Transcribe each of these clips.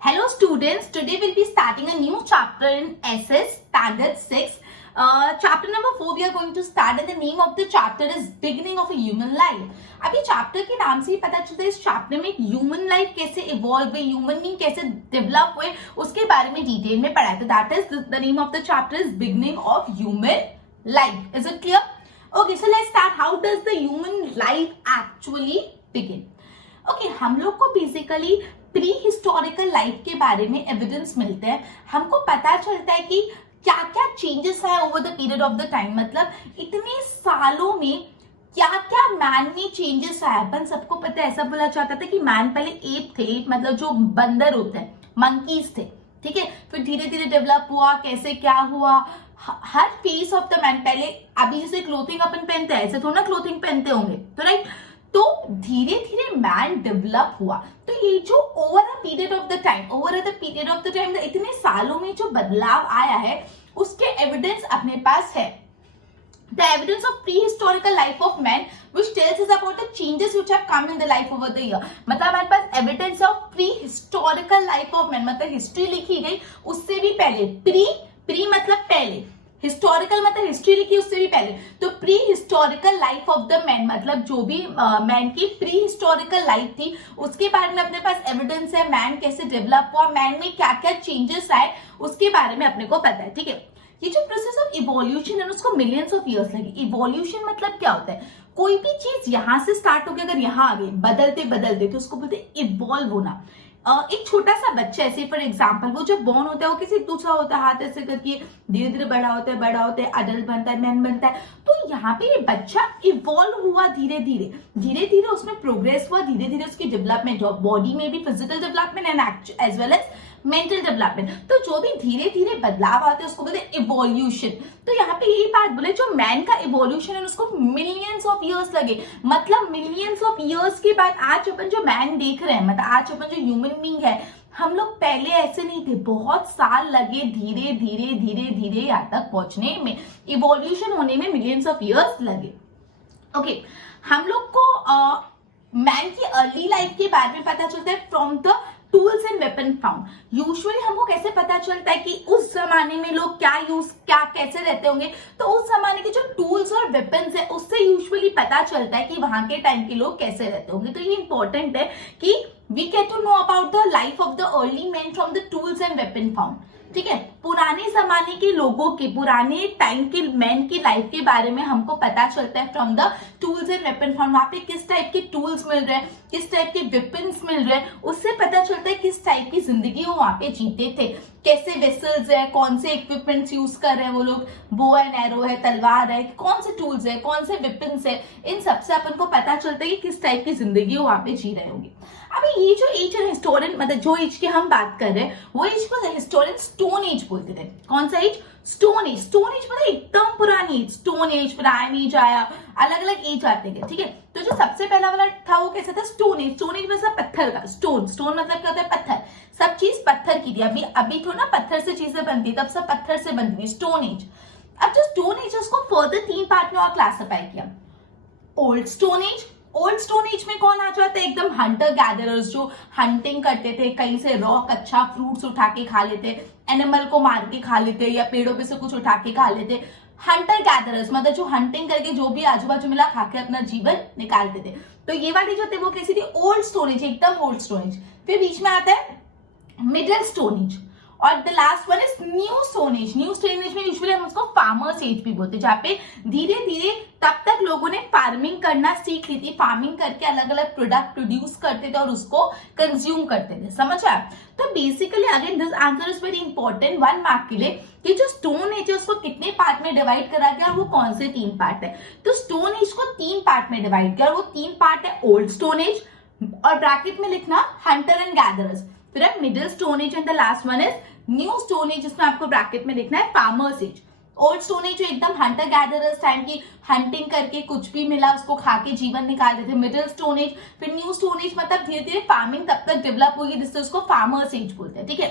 Hello students, today we'll be starting a new chapter in SS Standard 6. Chapter number 4 we are going to start and the name of the chapter is Beginning of a Human Life. अभी chapter के नाम से ही पता चलता है इस chapter में human life कैसे इवॉल्व हुई, ह्यूमन बीइंग कैसे डेवलप हुए, उसके बारे में डिटेल में पढ़ा है. तो that is the name of the chapter is beginning of human life. Is it clear? Okay, so let's start. How does the human life actually begin? Okay, हम लोग को बेसिकली प्री हिस्टोरिकल लाइफ के बारे में evidence मिलते हैं. हमको पता चलता है कि क्या क्या चेंजेस है over the period of the time. मतलब इतने सालों में क्या क्या मैन में चेंजेस आया. अपन सबको पता है, ऐसा बोला जाता था कि मैन पहले एप थे, मतलब जो बंदर होते हैं, मंकीज थे. ठीक है, फिर धीरे धीरे डेवलप हुआ, कैसे क्या हुआ, हर फेस ऑफ द मैन. पहले अभी जैसे क्लोथिंग अपन पहनते हैं ऐसे थोड़ा ना क्लोथिंग पहनते होंगे, तो राइट. तो धीरे धीरे मैन डेवलप हुआ. तो ये जो over the period of the time इतने सालों में जो बदलाव आया है उसके एविडेंस अपने पास है. The evidence of prehistorical life of man which tells us about the changes which have come in the life over the year. मतलब हमारे पास evidence of prehistorical life of man, मतलब हिस्ट्री लिखी गई उससे भी पहले. प्री मतलब पहले, हिस्टोरिकल मतलब हिस्ट्री लिखी उससे भी पहले. तो pre historical life of the man मतलब जो भी मैन की प्री हिस्टोरिकल लाइफ थी उसके बारे में अपने पास एविडेंस है. मैन कैसे डेवलप हुआ, मैन में क्या क्या चेंजेस आए उसके बारे में अपने को पता है. ठीक है, ये जो प्रोसेस ऑफ इवोल्यूशन है उसको मिलियंस ऑफ इयर्स लगे. इवोल्यूशन मतलब क्या होता है? कोई भी चीज यहां से स्टार्ट होकर अगर यहाँ आ गई बदलते बदलते तो उसको बोलते हैं इवॉल्व होना. एक छोटा सा बच्चा ऐसे फॉर एग्जाम्पल वो जब बॉर्न होता है वो किसी दूसरा होता है, हाथ ऐसे करके धीरे धीरे बड़ा होता है अडल्ट बनता है, मैन बनता है. तो यहाँ पे ये बच्चा इवॉल्व हुआ धीरे धीरे उसमें प्रोग्रेस हुआ, धीरे धीरे उसकी डेवलपमेंट हुआ, बॉडी में भी physical development and as well as mental development. तो जो भी धीरे धीरे बदलाव आते हैं उसको बोलते हैं इवोल्यूशन. तो यहाँ पे यही बात बोले जो मैन का इवोल्यूशन है उसको मिलियंस ऑफ इयर्स लगे. मतलब मिलियंस ऑफ इयर्स के बाद आज अपन जो मैन देख रहे हैं, मतलब आज अपन जो ह्यूमन बीइंग है, हम लोग पहले ऐसे नहीं थे. बहुत साल लगे धीरे यहाँ तक पहुंचने में, इवोल्यूशन होने में मिलियंस ऑफ इयर्स लगे. ओके, हम लोग को मैन की अर्ली लाइफ के बारे में पता चलता है from the tools and weapon found. Usually हमको कैसे पता चलता है कि उस जमाने में लोग क्या कैसे रहते होंगे? तो उस जमाने के जो टूल्स और वेपन्स है उससे यूजुअली पता चलता है कि वहां के टाइम के लोग कैसे रहते होंगे. तो ये इंपॉर्टेंट है कि we get to know about the life of the early man from the tools and weapon found. ठीक है, पुराने जमाने के लोगों के, पुराने टाइम के मैन की लाइफ के बारे में हमको पता चलता है from the tools and weapon found. वहां पे किस टाइप के टूल्स मिल रहे हैं, किस टाइप के वेपन्स मिल रहे हैं, उससे पता चलता है किस टाइप की जिंदगी वो वहां पे जीते थे, कैसे वेसल्स है, कौन से इक्विपमेंट्स यूज कर रहे हैं वो लोग, बो एंड एरो है, तलवार है, कौन से टूल्स है, कौन से वेपन्स है. इन सबसे अपन को पता चलता है कि किस टाइप की जिंदगी वो वहां पे जी रहे होंगे. अभी ये जो एज है हिस्टोरियन, मतलब जो एज की हम बात कर रहे हैं वो एज को हिस्टोरियन स्टोन एज बोलते थे. कौन सा age? Stone age. Stone age मतलब एकदम पुरानी age. Stone age, prime age आया, अलग अलग एज आते हैं. ठीक है, तो जो सबसे पहला वाला था वो कैसा था? Stone age. स्टोन एज मतलब पत्थर का. स्टोन मतलब क्या होता है? पत्थर. सब चीज पत्थर की थी. अभी तो ना पत्थर से चीजें बनती, तब सब पत्थर से बनती थी. Stone age. अब जो स्टोन एज है उसको फर्दर 3 पार्ट में और क्लासिफाई किया. Old stone as. Old stone as में कौन आ जाता है? एकदम हंटर गैदरर्स जो हंटिंग करते थे, कहीं से रॉ कच्चा फ्रूट्स उठा के खा लेते, एनिमल को मार के खा लेते या पेड़ों पे से कुछ उठा के खा लेते. हंटर गैदरर्स मतलब जो हंटिंग करके जो भी आजू बाजू मिला खा के अपना जीवन निकालते थे. तो ये वाली जो थे वो कैसी थी? ओल्ड स्टोन एज, एकदम ओल्ड स्टोन एज. फिर बीच में आता है मिडिल स्टोन एज और the last one is new stone as. New stone as में यूजुअली हम उसको फार्मर्स एज भी बोलते हैं, जहाँ पे धीरे धीरे तब तक लोगों ने फार्मिंग करना सीख ली थी. फार्मिंग करके अलग अलग प्रोडक्ट प्रोड्यूस करते थे और उसको कंज्यूम करते थे. समझ आया? तो basically again this answer is very important 1 mark के लिए कि जो स्टोन एज है उसको कितने पार्ट में डिवाइड करा गया और वो कौन से 3 पार्ट है. तो स्टोन एज को 3 पार्ट में डिवाइड किया और वो 3 पार्ट है ओल्ड स्टोन एज और ब्रैकेट में लिखना हंटर एंड गैदरर्स. फिर है middle stone age and the last one is new stone age, जिसमें आपको ब्रैकेट में लिखना है farmers age. Old stone age जो एकदम हंटर गैदरर्स टाइम की हंटिंग करके कुछ भी मिला उसको खा के जीवन निकालते थे. Middle stone as. फिर न्यू स्टोन एज मतलब धीरे धीरे फार्मिंग तब तक डेवलप होगी जिससे उसको फार्मर्स एज बोलते हैं. ठीक है,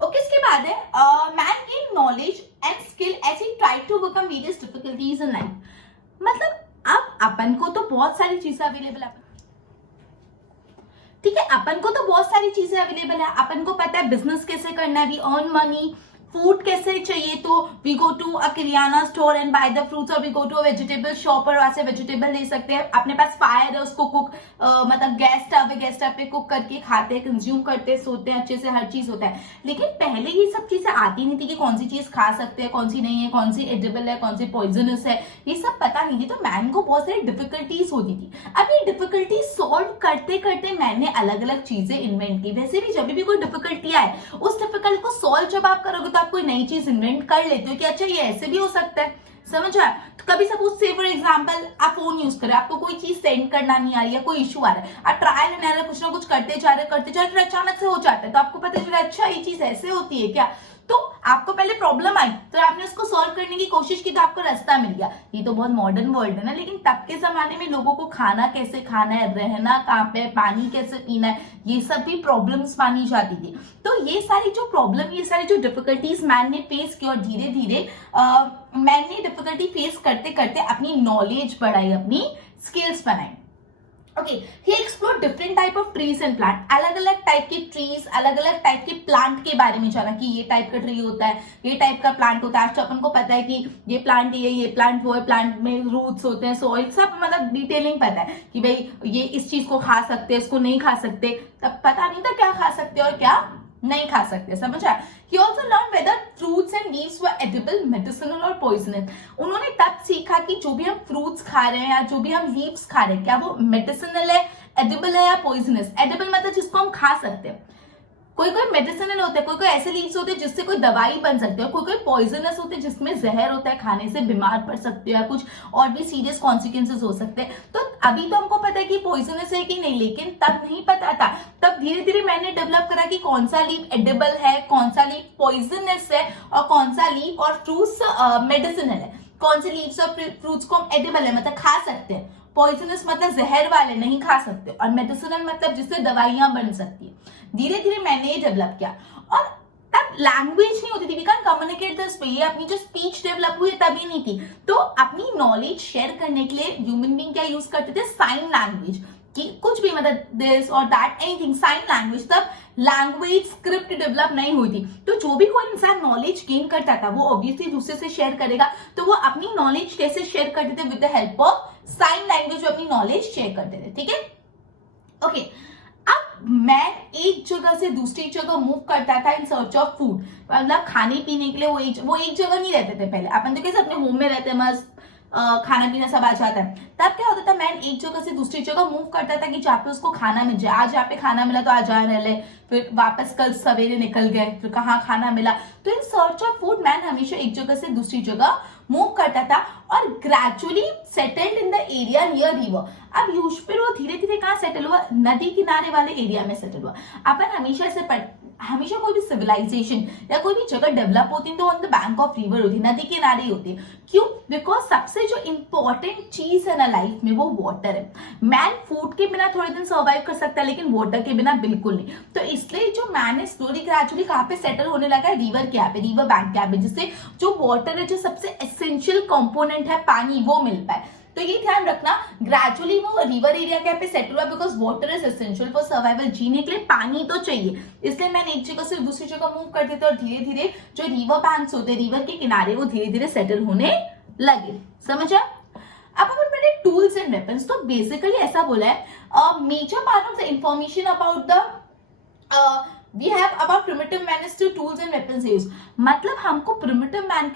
ओके. इसके बाद है man gain knowledge and skill as he try to overcome various difficulties in life. मतलब अब अपन को तो बहुत सारी चीजें अवेलेबल है. ठीक है, अपन को तो बहुत सारी चीजें अवेलेबल है, अपन को पता है बिजनेस कैसे करना है, वी अर्न मनी, फूड कैसे चाहिए तो we go to a kirana store and buy the fruits, और we go to a vegetable shop और वहां से वेजिटेबल ले सकते हैं, अपने पास फायर है उसको कुक मतलब गैस स्टव पे कुक करके खाते हैं, कंज्यूम करते हैं, सोते हैं अच्छे से, हर चीज होता है। लेकिन पहले ये सब चीजें आती नहीं थी कि कौन सी चीज खा सकते हैं, कौन सी नहीं है, कौन सी एडिबल है, कौन सी पॉइजनस है, ये सब पता नहीं थी। तो मैन को बहुत सारी डिफिकल्टीज होती थी। अब ये डिफिकल्टी सॉल्व करते करते मैंने अलग अलग चीजें इन्वेंट की। वैसे भी जब भी कोई डिफिकल्टी आए, उस डिफिकल्ट को सॉल्व जब आप करोगे तो आप कोई नई चीज इन्वेंट कर लेते हो कि अच्छा ये ऐसे भी हो सकता है, समझ आया। तो कभी सपोज से फॉर एग्जांपल आप फोन यूज कर रहे हो, आपको कोई चीज सेंड करना नहीं आ रही है, कोई इशू आ रहा है, आप ट्रायल एंड एरर कुछ ना कुछ करते जा रहे फिर अचानक से हो जाता है, तो आपको पता चला अच्छा ये चीज ऐसे होती है क्या। तो आपको पहले प्रॉब्लम आई तो आपने उसको सॉल्व करने की कोशिश की तो आपको रास्ता मिल गया। ये तो बहुत मॉडर्न वर्ल्ड है ना, लेकिन तब के जमाने में लोगों को खाना कैसे खाना है, रहना कहाँ पे, पानी कैसे पीना है, ये सब भी प्रॉब्लम्स मानी जाती थी। तो ये सारी जो प्रॉब्लम, ये सारी जो डिफिकल्टीज मैन ने फेस की, और धीरे धीरे मैन ने डिफिकल्टी फेस करते करते अपनी नॉलेज बढ़ाई, अपनी स्किल्स बनाई। Okay, he explore different type of trees and plant, अलग अलग टाइप के ट्रीज, अलग अलग टाइप के प्लांट के बारे में जाना कि ये टाइप का ट्री होता है, ये टाइप का प्लांट होता है। आज तो अपन को पता है कि ये प्लांट ये प्लांट वो है, प्लांट में रूट्स होते हैं, सॉइल, सब मतलब डिटेलिंग पता है कि भाई ये इस चीज को खा सकते हैं, इसको नहीं खा सकते। तब पता नहीं था क्या खा सकते और क्या नहीं खा सकते, समझ आया। He also learned whether fruits and leaves were edible, medicinal और poisonous. उन्होंने तब सीखा कि जो भी हम फ्रूट्स खा रहे हैं या जो भी हम लीव्स खा रहे हैं, क्या वो मेडिसिनल है, एडिबल है या पॉइजनस। एडिबल मतलब जिसको हम खा सकते हैं, कोई कोई मेडिसिनल होते हैं, कोई कोई ऐसे लीव्स होते हैं जिससे कोई दवाई बन सकती है, कोई कोई पॉइजनस होते हैं जिसमें जहर होता है, खाने से बीमार पड़ सकते हो या कुछ और भी सीरियस कॉन्सिक्वेंसेस हो सकते हैं। तो अभी तो हमको पता है कि पॉइजनस है कि नहीं, लेकिन तब नहीं पता था। तब धीरे धीरे मैंने डेवलप करा कि कौन सा लीव एडिबल है, कौन सा लीव पॉइजनस है, और कौन सा लीव और फ्रूट्स मेडिसिनल है। कौन से लीव्स और फ्रूट्स को हम एडिबल है मतलब खा सकते हैं, पॉइजनस मतलब जहर वाले नहीं खा सकते, और मेडिसिनल मतलब जिससे दवाइयां बन सकती है। धीरे धीरे मैंने ये डेवलप किया। और तब लैंग्वेज नहीं होती थी, we can communicate this way, अपनी जो स्पीच डेवलप हुई तभी नहीं थी। तो अपनी नॉलेज शेयर करने के लिए ह्यूमन बीइंग क्या यूज करते थे, साइन लैंग्वेज, कि कुछ भी मतलब दिस और दैट एनीथिंग, साइन लैंग्वेज। तब लैंग्वेज स्क्रिप्ट डेवलप नहीं हुई थी। तो जो भी कोई इंसान नॉलेज गेन करता था वो ऑब्वियसली दूसरे से शेयर करेगा। तो वो अपनी नॉलेज कैसे शेयर करते थे, with the help of sign language अपनी नॉलेज शेयर करते थे, ठीक है। ओके, अब मैं एक जगह से दूसरी जगह मूव करता था इन सर्च ऑफ फूड, मतलब खाने पीने के लिए। वो एक जगह नहीं रहते थे पहले, अपन तो कैसे अपने होम में रहते हैं, मस्त खाना पीना सब आ जाता है। तब क्या होता था, मैं एक जगह से दूसरी जगह मूव करता था कि जहाँ पे उसको खाना मिल जाए। आज यहाँ पे खाना मिला तो आज रह ले, फिर वापस कल सवेरे निकल गए, फिर कहाँ खाना मिला। तो in search of food man हमेशा एक जगह से दूसरी जगह मूव करता था और gradually settled in the area near river. अब यूजुअली वो धीरे धीरे कहाँ सेटल हुआ, नदी किनारे वाले एरिया में सेटल हुआ। अपन हमेशा कोई भी सिविलाइजेशन या कोई भी जगह डेवलप होती है तो on the bank of river होती है, नदी किनारे होती है। क्यों? बिकॉज सबसे जो इंपॉर्टेंट चीज है ना लाइफ में वो वाटर है। मैन फूड के बिना थोड़े दिन सर्वाइव कर सकता है, लेकिन वाटर के बिना बिल्कुल नहीं। तो इसलिए जो मैन है स्लोली ग्रेजुअली कहाँ पे सेटल होने लगा है, रिवर के यहाँ पे, रिवर बैंक के यहाँ पे, जिससे जो वाटर है, जो सबसे एसेंशियल कंपोनेंट है पानी, वो मिल पाए। तो ये ध्यान रखना, ग्रेजुअली वो रिवर एरिया के यहाँ पे सेटल हुआ because water is essential for survival. जीने के लिए पानी तो चाहिए, इसलिए मैंने एक जगह से दूसरी जगह मूव करते थे और धीरे धीरे जो रिवर बैंक्स होते, रिवर के किनारे, वो धीरे धीरे सेटल होने लगे। समझा? अब अपन पढ़े टूल्स एंड वेपन्स। तो बेसिकली ऐसा बोला है, major part of the information about the we have about primitive man is to tools and weapons use। मतलब हमको primitive man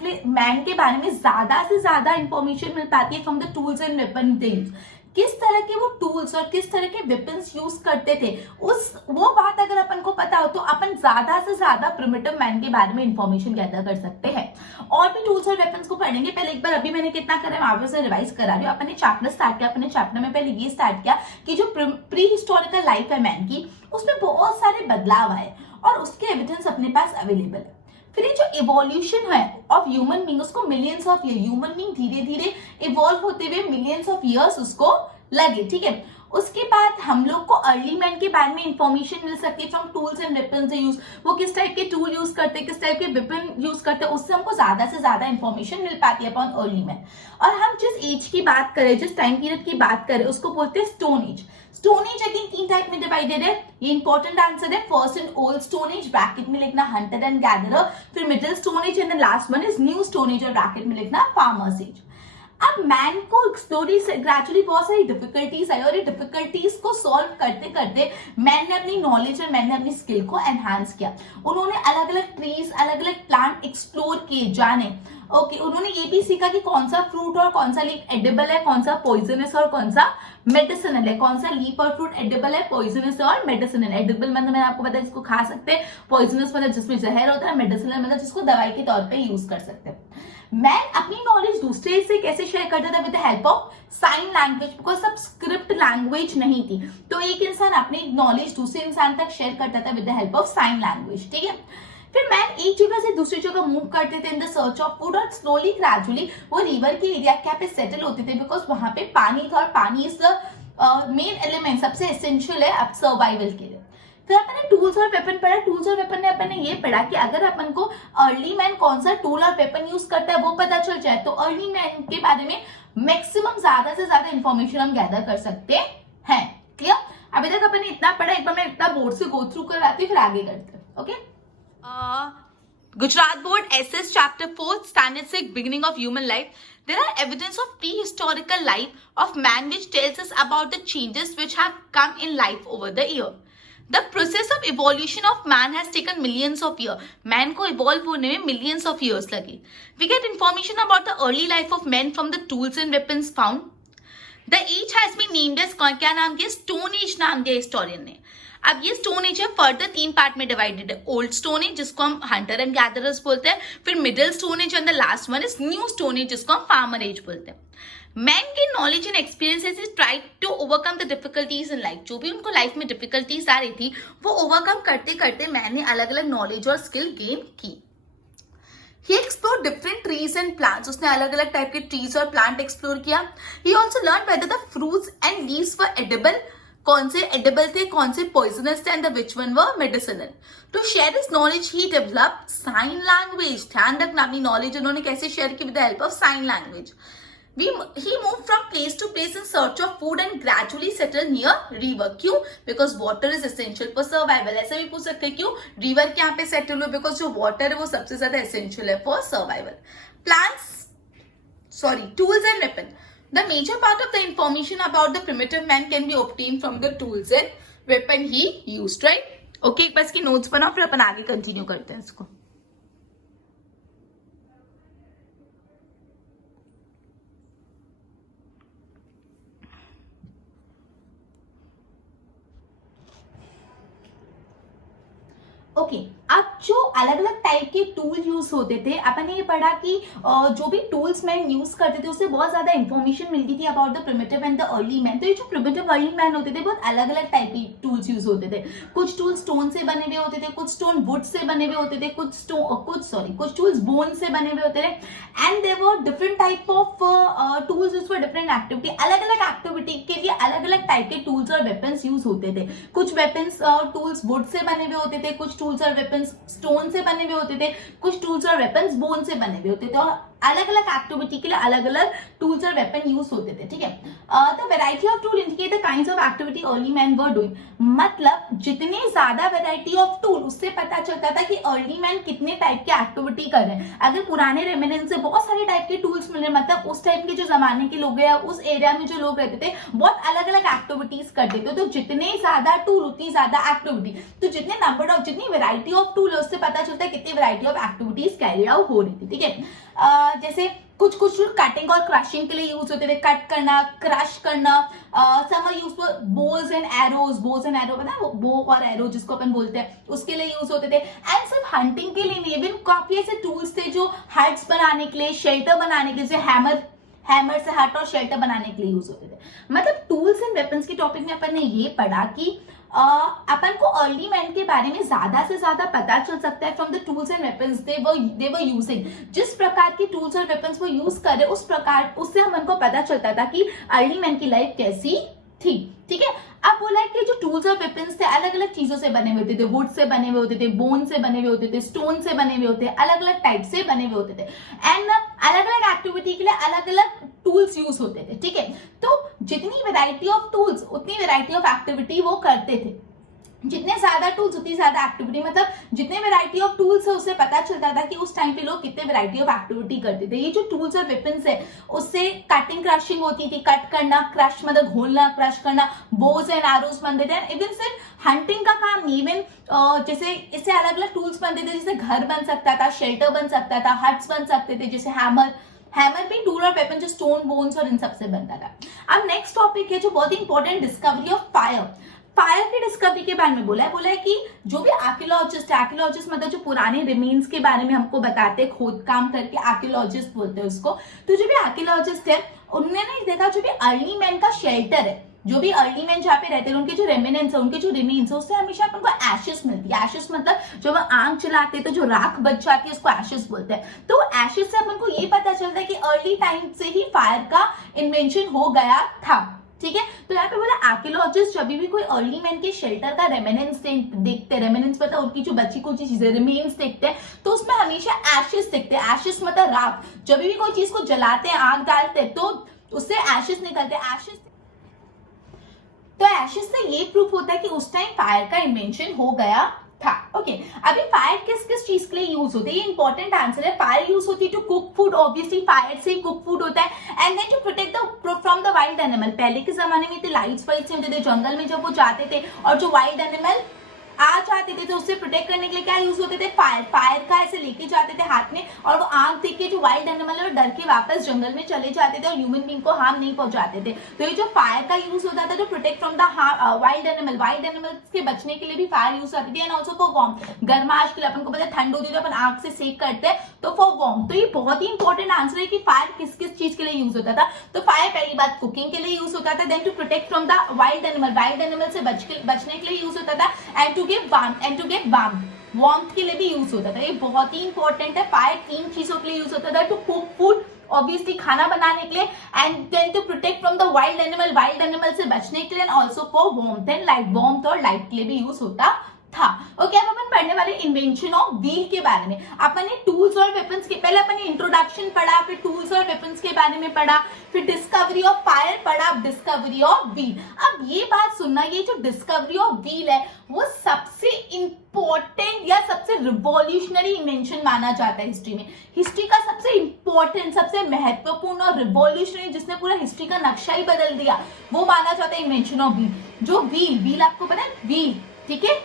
के बारे में ज्यादा से ज्यादा इंफॉर्मेशन मिल पाती है from the tools and weapon they use. किस तरह के वो टूल्स और किस तरह के वेपन्स यूज करते थे, वो बात अगर अपन को पता हो तो अपन ज्यादा से ज्यादा प्रिमिटिव मैन के बारे में इंफॉर्मेशन गैदर कर सकते हैं। और भी टूल्स और वेपन्स को पढ़ेंगे। पहले एक बार अभी मैंने कितना करा है वापस से रिवाइज करा रही हूँ। अपने चैप्टर स्टार्ट किया, अपने चैप्टर में पहले ये स्टार्ट किया कि जो प्री हिस्टोरिकल लाइफ है मैन की, उसमें बहुत सारे बदलाव आए और उसके एविडेंस अपने पास अवेलेबल है। फिर ये जो इवोल्यूशन है ऑफ ह्यूमन बीइंग, उसको millions of year, human being धीरे धीरे इवॉल्व होते हुए मिलियंस ऑफ ईयर्स उसको लगे, ठीक है। उसके बाद हम लोग को अर्ली मैन के बारे में इंफॉर्मेशन मिल सकती है from tools and weapons use. वो किस टाइप के टूल यूज करते हैं, किस टाइप के वेपन यूज करते हैं, उससे हमको ज्यादा से ज्यादा इंफॉर्मेशन मिल पाती है अपॉन अर्ली मैन। और हम जिस एज की बात करें, जिस टाइम पीरियड की बात करें, उसको बोलते हैं stone age. Stone as again 3 type में डिवाइडेड है, ये इंपॉर्टेंट आंसर है। First in old stone as, bracket में लिखना हंटर एंड गैदरर, फिर middle stone age and the last one is new stone age और ब्रैकेट में लिखना फार्मर्स एज। अब मैन को स्लोली ग्रेजुअली बहुत सारी डिफिकल्टीज आई और ये डिफिकल्टीज को सॉल्व करते करते मैन ने अपनी नॉलेज और मैन ने अपनी स्किल को एनहांस किया। उन्होंने अलग अलग ट्रीज, अलग अलग प्लांट एक्सप्लोर किए, जाने। ओके, उन्होंने ये भी सीखा कि कौन सा फ्रूट और कौन सा लीफ एडिबल है, कौन सा पॉइजनस और कौन सा मेडिसिनल है, कौन सा लीफ और फ्रूट एडिबल है, पॉइजनस और मेडिसिनल। एडिबल मतलब मैंने आपको बताया जिसको खा सकते हैं, पॉइजनस मतलब जिसमें जहर होता है, मेडिसिनल मतलब जिसको दवाई के तौर पे यूज कर सकते हैं। मैन अपनी नॉलेज दूसरे से कैसे शेयर करता था? With the help of sign language, because सब स्क्रिप्ट लैंग्वेज नहीं थी, तो एक इंसान अपनी नॉलेज दूसरे इंसान तक शेयर करता था with the help of sign language. ठीक है, फिर मैन एक जगह से दूसरी जगह मूव करते थे in the search of food और स्लोली ग्रेजुअली वो रिवर के एरिया क्या पे सेटल होते थे, बिकॉज वहां पे पानी था और पानी इज द मेन एलिमेंट, सबसे एसेंशियल है अब सर्वाइवल के लिए। फिर अपन ने टूल्स और वेपन पढ़ा। टूल्स और वेपन में अपन ने ये पढ़ा कि अगर अपन को अर्ली मैन कौन सा टूल और वेपन यूज करता है वो पता चल जाए तो अर्ली मैन के बारे में मैक्सिमम ज्यादा से ज्यादा इंफॉर्मेशन हम गैदर कर सकते हैं। क्लियर? अभी तक अपन ने इतना पढ़ा, एक बार मैं इतना बोर्ड से गो थ्रू करवाती हूँ फिर आगे करते हैं। Okay, Gujarat Board SS Chapter 4 Standard 6 Beginning of Human Life. There are evidence of prehistorical life of man which tells us about the changes which have come in life over the year. The process of evolution of man has taken millions of years. Man को evolve होने में millions of years लगे. We get information about the early life of men from the tools and weapons found. The age has been named as क्या नाम दिया? Stone Age नाम दिया historian ने। अब ये स्टोन एज है फर्दर 3 पार्ट में डिवाइडेड है। ओल्ड स्टोन एज जिसको हम हंटर एंड गैदरर्स बोलते हैं, फिर middle stone age and the last one is new stone age जिसको हम फार्मर एज बोलते हैं। मैन के knowledge and experiences is tried to overcome the difficulties in life. जो भी उनको लाइफ में डिफिकल्टीज आ रही थी वो ओवरकम करते करते मैन ने अलग अलग नॉलेज और स्किल गेन की। He explored different trees and plants. उसने अलग अलग टाइप के ट्रीज और प्लांट एक्सप्लोर किया। He also learned whether the fruits and leaves were edible. कौन से एडिबल थे, कौन से पॉइजनस थे, and the which one were medicinal. To share his knowledge he develop sign language. ध्यान रखना, अपनी नॉलेज उन्होंने कैसे शेयर की? With the help of sign language. He moved from place to place in search of food and gradually settled near river. क्यों? Because water is essential for survival. ऐसा भी पूछ सकते हैं क्यों river के यहाँ पे settle हुए? Because जो water है वो सबसे ज्यादा essential है for survival. Tools and weapon. The major part of the information about the primitive man can be obtained from the tools and weapon he used, right? Okay, एक बार इसकी notes बनाओ फिर अपन आगे continue करते हैं इसको। ओके, अब जो अलग अलग टाइप के टूल यूज होते थे, अपन ने ये पढ़ा कि जो भी टूल्स मैन यूज करते थे उससे बहुत ज्यादा इंफॉर्मेशन मिलती थी about the primitive and the early man. तो ये जो प्रिमिटिव अर्ली मैन होते थे बहुत अलग अलग टाइप के टूल्स यूज होते थे। कुछ टूल्स स्टोन से बने हुए होते थे, कुछ स्टोन वुड से बने हुए होते थे, कुछ टूल्स बोन से बने हुए होते थे, and there were different type of tools use for different activity. अलग अलग एक्टिविटी के लिए अलग अलग टाइप के टूल्स और वेपन्स यूज होते थे। कुछ वेपन्स और टूल्स वुड से बने हुए होते थे, कुछ टूल्स और वेपन्स स्टोन से बने हुए होते थे, कुछ टूल्स और वेपन्स बोन से बने हुए होते थे, और अलग अलग एक्टिविटी के लिए अलग अलग टूल्स और वेपन यूज होते थे। ठीक है, the variety of tool indicate the kinds of activity early man were doing. मतलब जितने ज्यादा वैरायटी ऑफ टूल उससे पता चलता था कि अर्ली मैन कितने टाइप के एक्टिविटी कर रहे हैं। अगर पुराने रेमिनेंस से बहुत सारे टाइप के टूल्स मिल रहे, मतलब उस टाइप के जो जमाने के लोग हैं, उस एरिया में जो लोग रहते थे बहुत अलग अलग एक्टिविटीज करते थे। तो जितने ज्यादा टूल उतनी ज्यादा एक्टिविटी, तो जितने नंबर ऑफ जितनी वैरायटी ऑफ टूल उससे पता चलता है कितनी variety of activities carry out हो रही थी। ठीक है, जैसे कुछ टूल कटिंग और क्रशिंग के लिए यूज होते थे, कट करना, क्रश करना। Some are used for bows and arrows. Bows and arrow पता है, वो बो और एरो जिसको अपन बोलते हैं, उसके लिए यूज होते थे। एंड सिर्फ हंटिंग के लिए नहीं, भी काफी ऐसे टूल्स थे जो हट्स बनाने के लिए, शेल्टर बनाने के लिए, हैमर से हट और शेल्टर बनाने के लिए यूज होते थे। मतलब टूल्स एंड वेपन्स के टॉपिक में अपन ने ये पढ़ा कि अपन को अर्ली मैन के बारे में ज्यादा से ज्यादा पता चल सकता है from the tools and weapons they were using. जिस प्रकार की टूल्स और वेपन्स वो यूज कर रहे उस प्रकार उससे हमन को पता चलता था कि अर्ली मैन की लाइफ कैसी थी। ठीक है, अब बोला है कि जो टूल्स और वेपन्स थे अलग अलग चीजों से बने हुए थे, वुड से बने हुए होते थे, बोन से बने हुए होते थे, स्टोन से बने हुए होते, अलग अलग टाइप से बने हुए होते थे। एंड अलग अलग एक्टिविटी के लिए अलग अलग टूल्स यूज होते थे, ठीक है। तो जितनी वेराइटी ऑफ टूल्स उतनी वेराइटी ऑफ एक्टिविटी वो करते थे, जितने ज्यादा टूल्स उतनी ज्यादा एक्टिविटी, मतलब जितने वैरायटी ऑफ टूल्स है उससे पता चलता था कि उस टाइम पे लोग कितने वैरायटी ऑफ एक्टिविटी करते थे। ये जो टूल्स और वेपन्स है उससे कटिंग क्रशिंग होती थी, कट करना, क्रश मतलब घोलना, क्रश करना, बोज एंड एरोज बनते थे। इवन सिर्फ हंटिंग का काम नहीं, इवन जैसे इससे अलग अलग टूल्स बनते थे, जैसे घर बन सकता था, शेल्टर बन सकता था, हट्स बन सकते थे, जैसे हैमर भी टूल और वेपन जो स्टोन बोन्स और इन सबसे बनता था। अब नेक्स्ट टॉपिक है जो बहुत ही important, discovery of fire. Fire की डिस्कवरी के बारे में बोला है कि जो भी आर्कियोलॉजिस्ट मतलब जो पुराने रिमेन्स के बारे में हमको बताते, खोद काम करके आर्कियोलॉजिस्ट बोलते हैं उसको। तो जो भी आर्कियोलॉजिस्ट है उन्होंने ना देखा जो भी अर्ली मैन का शेल्टर है, जो भी अर्ली मैन जहाँ पे रहते हैं उनके जो रेमिनेंस है, उनके जो रिमेन्स है, उससे हमेशा अपन को एशेस मिलती है। एशेस मतलब जब वो आग चलाते हैं तो जो राख बच जाती है उसको एशेस बोलते हैं। तो एशेस से अपन को ये पता चलता है कि अर्ली टाइम से ही फायर का इन्वेंशन हो गया था, ठीक है। तो यहाँ पे बोला आर्कियोलॉजिस्ट जब भी कोई अर्ली मैन के शेल्टर का रेमिनेंस देखते हैं, रेमिनेंस मतलब उनकी जो बची कुछ चीजें रिमेन्स देखते हैं, तो उसमें हमेशा एशेस दिखते हैं। एशेस मतलब राख, जब भी कोई चीज को जलाते हैं, आग डालते हैं तो उससे एशेस निकलते हैं। तो एशेस से ये प्रूफ होता है कि उस टाइम फायर का इन्वेंशन हो गया था। ओके, अभी फायर किस किस चीज के लिए यूज होती है, ये इंपॉर्टेंट आंसर है। फायर यूज होती है to cook food, obviously fire से ही कुक फूड होता है। And then to protect the from the wild animal. पहले के जमाने में लाइट्स वाइट्स होते थे, जंगल में जब वो जाते थे और जो वाइल्ड एनिमल आ जाते थे तो उससे प्रोटेक्ट करने के लिए क्या यूज होते थे, फायर का ऐसे लेके जाते थे हाथ में, और वो आग देख के जो वाइल्ड एनिमल है वो डर के वापस जंगल में चले जाते थे और ह्यूमन बीइंग को हार्म नहीं पहुंचाते थे। तो ये जो फायर का यूज होता था, जो protect from the wild animals के बचने के लिए भी फायर यूज होती थी। एंड ऑल्सो फॉर वार्म, गर्माश के लिए, अपन को पता है ठंड होती है तो अपन आग से सेक करते हैं, तो फॉर वार्म। तो ये बहुत ही इंपॉर्टेंट आंसर है कि फायर किस किस चीज के लिए यूज होता था। तो फायर पहली बात कुकिंग के लिए यूज होता था, then to protect from the wild animal से बचने के लिए यूज होता था, एंड टू गिव वार्मथ के लिए भी यूज होता था। ये बहुत ही इंपॉर्टेंट है। फायर 3 चीजों के लिए यूज होता था, टू कुक फूड, ऑब्वियसली खाना बनाने के लिए, and then to protect from the wild animal से बचने के लिए, and also for warmth and light, warmth और लाइट के लिए भी यूज होता था। ओके, अब अपन पढ़ने वाले इन्वेंशन ऑफ व्हील के बारे में। अपन ने टूल्स और वेपन्स के, पहले अपन ने इंट्रोडक्शन पढ़ा, फिर टूल्स और वेपन्स के बारे में पढ़ा, फिर डिस्कवरी ऑफ फायर पढ़ा, अब डिस्कवरी ऑफ व्हील। अब ये बात सुनना, ये जो डिस्कवरी ऑफ व्हील है वो सबसे इंपॉर्टेंट या सबसे रिवॉल्यूशनरी इन्वेंशन माना जाता है हिस्ट्री में। हिस्ट्री का सबसे इंपॉर्टेंट, सबसे महत्वपूर्ण और रिवॉल्यूशनरी, जिसने पूरा हिस्ट्री का नक्शा ही बदल दिया, वो माना जाता है इन्वेंशन ऑफ व्हील। जो व्हील आपको पता है, व्हील, ठीक है,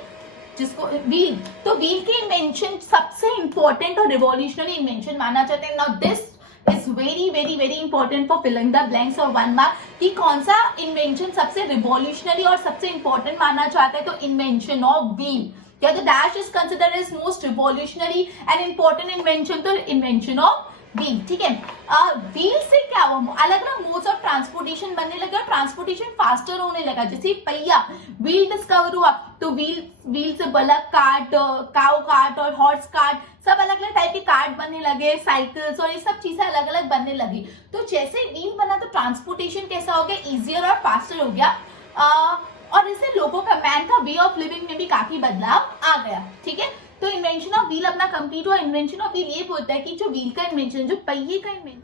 जिसको व्हील, तो व्हील की इन्वेंशन सबसे इंपॉर्टेंट और रिवॉल्यूशनरी इन्वेंशन माना जाता है। Now this is very very very important for filling the blanks और 1 मार्क, कि कौन सा इन्वेंशन सबसे रिवॉल्यूशनरी और सबसे इंपॉर्टेंट माना जाता है। तो इन्वेंशन ऑफ व्हील, क्या the dash is considered as most revolutionary and important invention, तो इन्वेंशन ऑफ व्हील, ठीक है। व्हील से क्या हुआ, अलग अलग मोड्स ऑफ ट्रांसपोर्टेशन बनने लगे और ट्रांसपोर्टेशन फास्टर होने लगा। जैसे पहिया, व्हील डिस्कवर हुआ तो व्हील से बलक कार्ट, काउ कार्ट और हॉर्स कार्ट, सब अलग अलग टाइप के कार्ट बनने लगे, साइकिल्स और ये सब चीजें अलग अलग बनने लगी। तो जैसे व्हील बना तो ट्रांसपोर्टेशन कैसा हो गया, इजियर और फास्टर हो गया, और इससे लोगों का, मैन का वे ऑफ लिविंग में भी काफी बदलाव आ गया, ठीक है। तो इन्वेंशन ऑफ व्हील अपना कंप्लीट हुआ। इन्वेंशन ऑफ व्हील ये बोलता है कि जो व्हील का इन्वेंशन, जो पहिए का इन्वेंशन,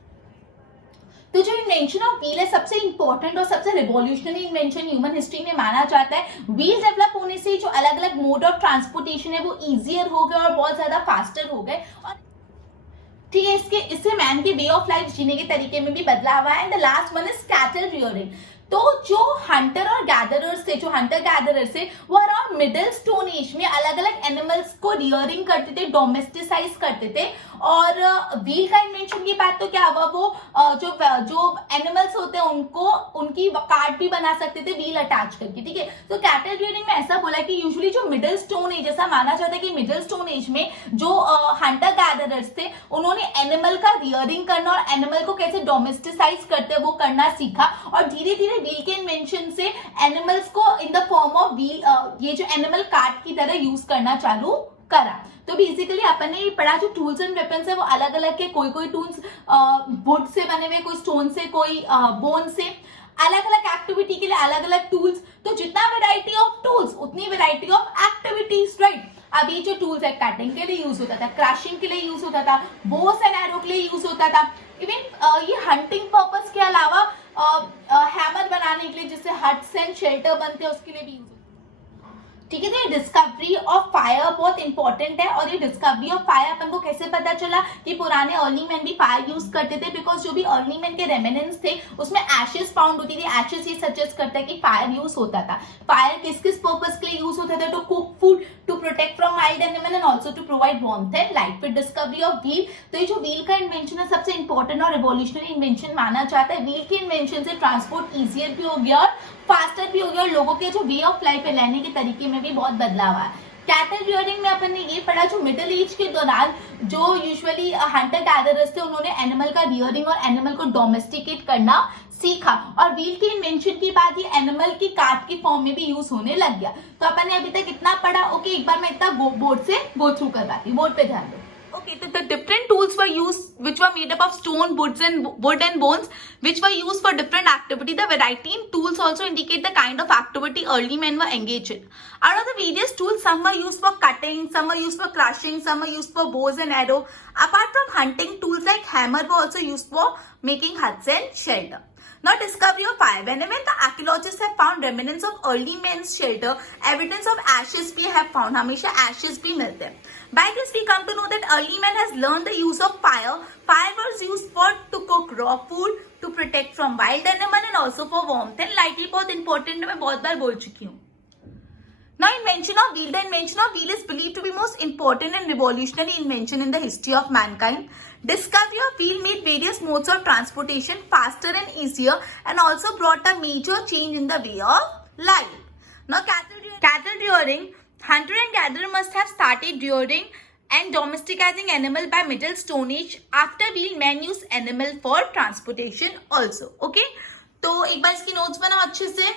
तो जो इन्वेंशन ऑफ व्हील है सबसे इंपॉर्टेंट और सबसे रिवॉल्यूशनरी इन्वेंशन ह्यूमन हिस्ट्री में माना जाता है। व्हील डेवलप होने से जो अलग अलग मोड ऑफ ट्रांसपोर्टेशन है वो इजियर हो गए और बहुत ज्यादा फास्टर हो गए, और ठीक है, इससे मैन के वे ऑफ लाइफ जीने के तरीके में भी बदलाव आया। And the last one is cattle rearing. तो जो हंटर और गैदरर्स थे, जो हंटर गैदरर्स थे, वो अराउंड मिडिल स्टोन एज में अलग अलग एनिमल्स को रियरिंग करते थे, डोमेस्टिसाइज करते थे। और व्हील का इन्वेंशन की बात तो क्या हुआ, वो जो एनिमल्स होते हैं उनकी कार्ड भी बना सकते थे व्हील अटैच करके, ठीक है। तो कैटल रियरिंग में ऐसा बोला कि यूजुअली जो मिडिल स्टोन एज, ऐसा माना जाता है कि मिडिल स्टोन एज में जो हंटर गैदरर्स थे उन्होंने एनिमल का रियरिंग करना और एनिमल को कैसे डोमेस्टिसाइज करते हैं वो करना सीखा, और धीरे धीरे व्हील के इन्वेंशन से एनिमल्स को in the form of wheel, ये जो एनिमल कार्ट की तरह यूज करना चालू करा। तो बेसिकली अपन ने पढ़ा जो टूल्स एंड वेपन्स है वो अलग अलग के, कोई टूल्स वुड से बने हुए, कोई स्टोन से, कोई बोन से, अलग अलग एक्टिविटी के लिए अलग अलग टूल्स। तो जितना वेराइटी ऑफ टूल्स उतनी वेराइटी ऑफ एक्टिविटीज, राइट। अब ये जो टूल्स है कटिंग के लिए यूज होता था, क्रशिंग के लिए यूज होता था, बोस एंड एरो के लिए यूज होता था, इवन ये हंटिंग पर्पस के अलावा हैमर बनाने के लिए, जिससे हट्स एंड शेल्टर बनते हैं, उसके लिए भी यूज, ठीक है। तो ये डिस्कवरी ऑफ फायर बहुत इंपॉर्टेंट है। और ये डिस्कवरी ऑफ फायर अपन को कैसे पता चला कि पुराने अर्ली मैन भी फायर यूज करते थे, बिकॉज जो भी अर्ली मैन के रेमिनेंस थे उसमें एशेस फाउंड होती थी। एशेस ये सजेस्ट करता है कि फायर यूज होता था। फायर किस किस पर्पस के लिए यूज होता था? To cook food, to protect from wild animal and also to provide warmth and light. फिर डिस्कवरी ऑफ व्हील, तो ये जो व्हील का इन्वेंशन है सबसे इंपॉर्टेंट और रिवोल्यूशनरी इन्वेंशन माना जाता है। व्हील के इन्वेंशन से ट्रांसपोर्ट ईजियर भी हो गया और फास्टर भी हो गया, और लोगों के जो वे ऑफ लाइफ है, रहने के तरीके में भी बहुत बदलाव आया। कैटल रियरिंग में अपन ने ये पढ़ा, जो मिडिल एज के दौरान जो यूजुअली हंटर गैदरर्स थे, उन्होंने एनिमल का रियरिंग और एनिमल को डोमेस्टिकेट करना सीखा। और व्हील के इन्वेंशन के बाद ये एनिमल की कार्ट की फॉर्म में भी यूज होने लग गया। तो अपन ने अभी तक इतना पढ़ा। ओके, एक बार मैं इतना बोर्ड से गो थ्रू करवाती हूँ, बोर्ड पे ध्यान दो। Okay, so the different tools were used, which were made up of stone, wood and bones, which were used for different activity. The variety in tools also indicate the kind of activity early men were engaged in. Out of the various tools, some were used for cutting, some were used for crushing, some were used for bows and arrow. Apart from hunting, tools like hammer were also used for making huts and shelter. Now, discovery of fire. Whenever the archaeologists have found remnants of early men's shelter, evidence of ashes भी have found. हमेशा ashes भी मिलते हैं. By this we come to know that early man has learned the use of fire. Fire was used for to cook raw food, to protect from wild animal and also for warmth and light. ये बहुत important है, मैं बहुत बार बोल चुकी हूँ. Now, invention of wheel. The invention of wheel is believed to be most important and revolutionary invention in the history of mankind. Discovery of wheel made various modes of transportation faster and easier, and also brought a major change in the way of life. Now, cattle rearing. Hunter and gatherer must have started rearing and domesticating animal by Middle Stone Age. After wheel, men use animal for transportation also. Okay? तो एक बार इसकी notes बनाओ अच्छे से.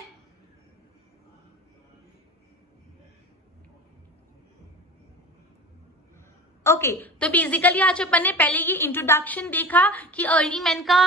Okay, तो basically आज अपन ने पहले ये इंट्रोडक्शन देखा कि अर्ली मैन का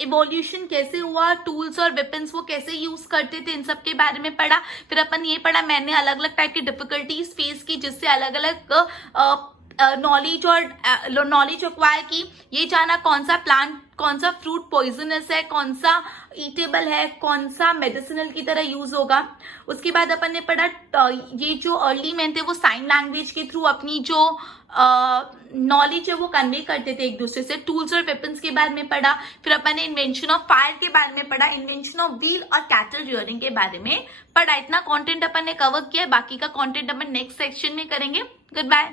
इवोल्यूशन कैसे हुआ, टूल्स और वेपन्स वो कैसे यूज करते थे, इन सब के बारे में पढ़ा. फिर अपन ये पढ़ा, मैंने अलग अलग टाइप की डिफिकल्टीज फेस की, जिससे अलग अलग नॉलेज और नॉलेज एक्वायर की. ये जाना कौन सा प्लांट, कौन सा फ्रूट पॉइजनस है, कौन सा ईटेबल है, कौन सा मेडिसिनल की तरह यूज होगा. उसके बाद अपन ने पढ़ा ये जो अर्ली मैन थे वो साइन लैंग्वेज के थ्रू अपनी जो नॉलेज है वो कन्वे करते थे एक दूसरे से. टूल्स और वेपन्स के बारे में पढ़ा. फिर अपन ने इन्वेंशन ऑफ फायर के बारे में पढ़ा, इन्वेंशन ऑफ व्हील और कैटल रियरिंग के बारे में पढ़ा. इतना कंटेंट अपन ने कवर किया है, बाकी का कंटेंट अपन नेक्स्ट सेक्शन में करेंगे. Good bye.